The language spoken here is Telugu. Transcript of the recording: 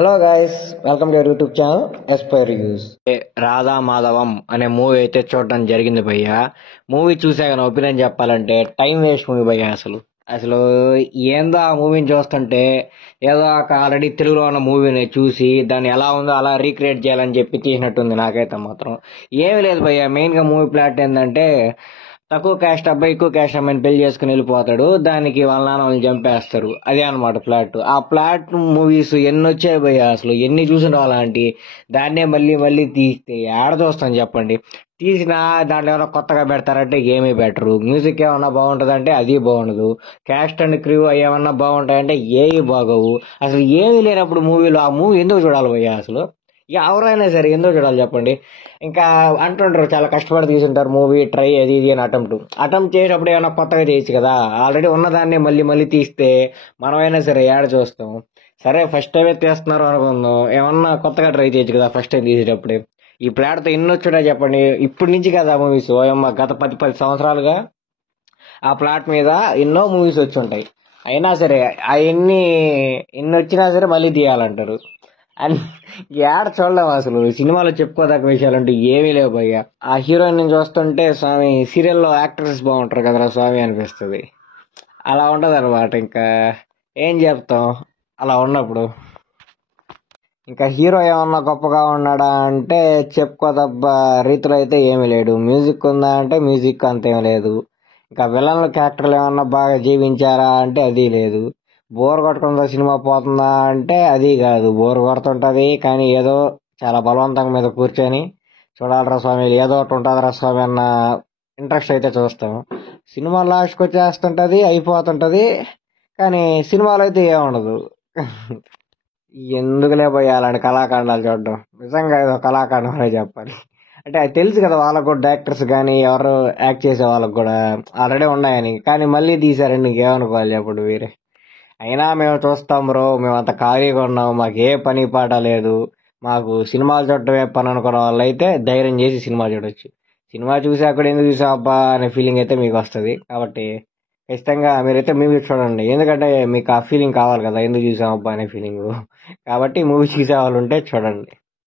Hello guys, welcome to your YouTube channel Aspire reviews. Radha Madhavam అనే మూవీ అయితే చూడడం జరిగింది భయ్య. మూవీ చూసాక నా ఒపీనియన్ చెప్పాలంటే టైం వేస్ట్ మూవీ భయ్య. అసలు ఏందో ఆ మూవీని చూస్తుంటే ఏదో ఒక ఆల్రెడీ తెలుగులో ఉన్న మూవీని చూసి దాన్ని ఎలా ఉందో అలా రీక్రియేట్ చేయాలని చెప్పి తీసినట్టుంది. నాకైతే మాత్రం ఏమీ లేదు భయ్య. మెయిన్గా మూవీ ప్లాట్ ఏంటంటే తక్కువ క్యాస్ట్ అబ్బాయి ఎక్కువ క్యాస్ట్ అమ్మాయిని పెళ్లి చేసుకుని వెళ్ళిపోతాడు. దానికి వాళ్ళ నాన్న వాళ్ళని చంపేస్తారు. అదే అనమాట ప్లాట్. ఆ ప్లాట్ మూవీస్ ఎన్ని వచ్చాయి భయ్య, అసలు ఎన్ని చూసిన అలాంటి దాన్నే మళ్ళీ మళ్ళీ తీస్తే ఆడ చూస్తాను చెప్పండి. తీసిన దాంట్లో ఏమైనా కొత్తగా పెడతారంటే ఏమీ బెటరు. మ్యూజిక్ ఏమన్నా బాగుంటుందంటే అది బాగుండదు. క్యాస్ట్ అండ్ క్రూ ఏమన్నా బాగుంటాయంటే ఏవి బాగోవు. అసలు ఏమీ లేనప్పుడు మూవీలో ఆ మూవీ ఎందుకు చూడాలి భయ్య? అసలు ఎవరైనా సరే ఎందుకు చూడాలి చెప్పండి. ఇంకా అంటుంటారు చాలా కష్టపడి తీసుంటారు మూవీ, ట్రై అది ఇది అని అటెంప్ట్ చేసేటప్పుడు ఏమైనా కొత్తగా చేయొచ్చు కదా. ఆల్రెడీ ఉన్నదాన్ని మళ్ళీ మళ్ళీ తీస్తే మనమైనా సరే యాడ్ చూస్తాం. సరే ఫస్ట్ టైమే తీస్తున్నారు అనుకుందాం, ఏమన్నా కొత్తగా ట్రై చేయొచ్చు కదా ఫస్ట్ టైం తీసేటప్పుడే. ఈ ప్లాట్తో ఎన్ని వచ్చాడో చెప్పండి. ఇప్పటి నుంచి కదా మూవీస్, గత 10 సంవత్సరాలుగా ఆ ప్లాట్ మీద ఎన్నో మూవీస్ వచ్చి ఉంటాయి. అయినా సరే అవన్నీ ఎన్ని వచ్చినా సరే మళ్ళీ తీయాలంటారు. అండ్ యాడ్ చూడలేం. అసలు సినిమాలో చెప్పుకోదగ్గ విషయాలంటూ ఏమీ లేవు భయ్య. ఆ హీరోయిన్ చూస్తుంటే స్వామి సీరియల్లో యాక్టర్స్ బాగుంటారు కదరా స్వామి అనిపిస్తుంది. అలా ఉంటది అనమాట. ఇంకా ఏం చెప్తాం అలా ఉన్నప్పుడు. ఇంకా హీరో ఏమన్నా గొప్పగా ఉన్నాడా అంటే చెప్పుకోదగ్గ రీతిలో అయితే ఏమీ లేడు. మ్యూజిక్ ఉందా అంటే మ్యూజిక్ అంతేం లేదు. ఇంకా విలన్ల క్యారెక్టర్లు ఏమన్నా బాగా జీవించారా అంటే అది లేదు. బోర్ కొట్టకుండా సినిమా పోతుందా అంటే అది కాదు. బోర్ కొడుతుంటది కానీ ఏదో చాలా బలవంతంగా మీద కూర్చొని చూడాలరా స్వామి, ఏదో ఒకటి ఉంటుందిరా స్వామి అన్న ఇంట్రెస్ట్ అయితే చూస్తాం. సినిమా లాస్ట్కి వచ్చేస్తుంటది, అయిపోతుంటది, కానీ సినిమాలో అయితే ఏముండదు. ఎందుకులే పోయి అలాంటి కళాఖండాలు చూడడం. నిజంగా ఏదో కళాఖండం అనే చెప్పాలి. అంటే అది తెలుసు కదా వాళ్ళకు కూడా, డైరెక్టర్స్ కానీ ఎవరు యాక్ట్ చేసే వాళ్ళకు కూడా ఆల్రెడీ ఉన్నాయని, కానీ మళ్ళీ తీసారండి. ఇంకేమనుకోవాలి చెప్పండి వీరే. అయినా మేము చూస్తాం బ్రో, మేము అంత ఖాళీగా ఉన్నాం, మాకు ఏ పని పాట లేదు, మాకు సినిమాలు చూడటమే పని అనుకున్న వాళ్ళు అయితే ధైర్యం చేసి సినిమా చూడొచ్చు. సినిమా చూసి అక్కడ ఎందుకు చూసాం అబ్బా అనే ఫీలింగ్ అయితే మీకు వస్తుంది. కాబట్టి ఖచ్చితంగా మీరైతే మూవీ చూడండి. ఎందుకంటే మీకు ఆ ఫీలింగ్ కావాలి కదా, ఎందుకు చూసాం అబ్బా అనే ఫీలింగ్. కాబట్టి మూవీ చూసే వాళ్ళు ఉంటే చూడండి.